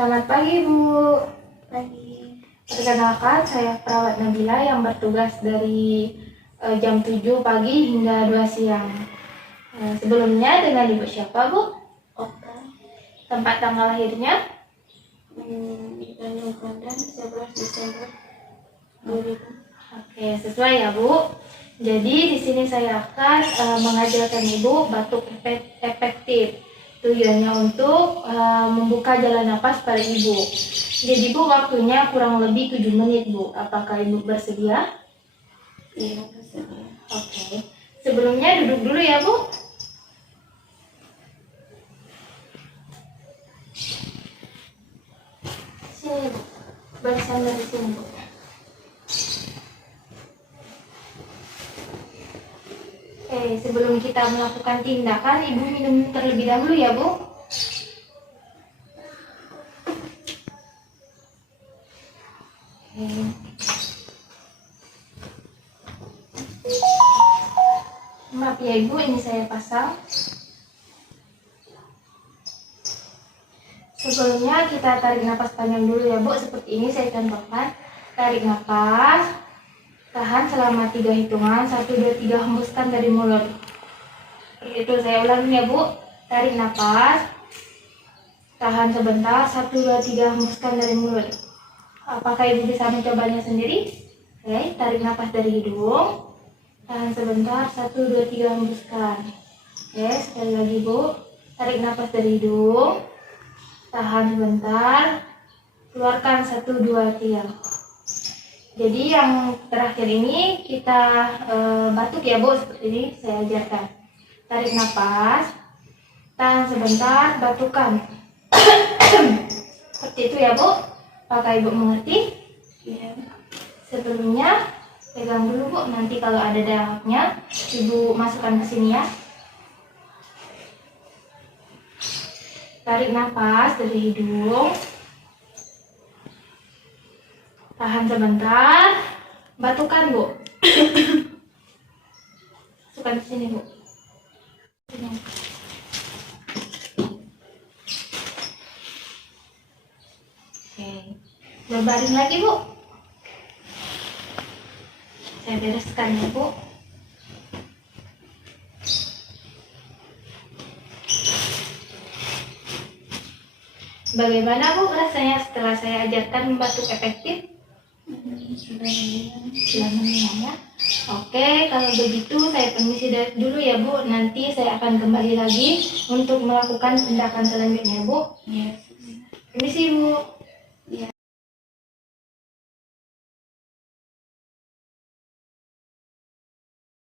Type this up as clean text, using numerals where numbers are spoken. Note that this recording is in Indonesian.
Selamat pagi, Bu. Pagi. Perkenalkan, saya perawat Nabila yang bertugas dari jam 7 pagi hingga 2 siang. Sebelumnya dengan Ibu siapa, Bu? Oka. Tempat tanggal lahirnya? Di Bandung Pandan, 11 Desember 2000. Oke, sesuai ya, Bu. Jadi di sini saya akan mengajarkan Ibu batuk efektif. Tujuannya untuk membuka jalan napas pada Ibu. Jadi Bu, waktunya kurang lebih 7 menit, Bu. Apakah Ibu bersedia? Iya, bersedia. Oke. Sebelumnya duduk dulu ya, Bu. Sini, Bu. Barisan dari sini, Bu. Sebelum kita melakukan tindakan, Ibu minum terlebih dahulu ya, Bu. Maaf ya, Ibu, ini saya pasang. Sebelumnya kita tarik napas panjang dulu ya, Bu. Seperti ini saya contohkan. Tarik napas, tahan selama 3 hitungan, 1, 2, 3, hembuskan dari mulut. Itu saya ulangi ya, Bu. Tarik napas, tahan sebentar, 1, 2, 3, hembuskan dari mulut. Apakah Ibu bisa mencobanya sendiri? Oke, tarik napas dari hidung, tahan sebentar, 1, 2, 3, hembuskan. Oke, sekali lagi, Bu. Tarik napas dari hidung, tahan sebentar, keluarkan 1, 2, 3. Jadi yang terakhir ini kita batuk ya, Bu, seperti ini saya ajarkan. Tarik napas, tahan sebentar, batukan. Seperti itu ya, Bu. Apakah Ibu mengerti? Iya. Sebelumnya pegang dulu, Bu. Nanti kalau ada dahaknya Ibu masukkan ke sini ya. Tarik napas dari hidung, tahan sebentar, batukan, Bu. Masukkan ke sini, Bu. Oke, berbaring lagi, Bu. Saya bereskan ya, Bu. Bagaimana, Bu, rasanya setelah saya ajarkan batuk efektif? Sudah mendingan ya. Oke, kalau begitu saya permisi dulu ya, Bu. Nanti saya akan kembali lagi untuk melakukan tindakan selanjutnya, Bu. Iya. Permisi, Bu.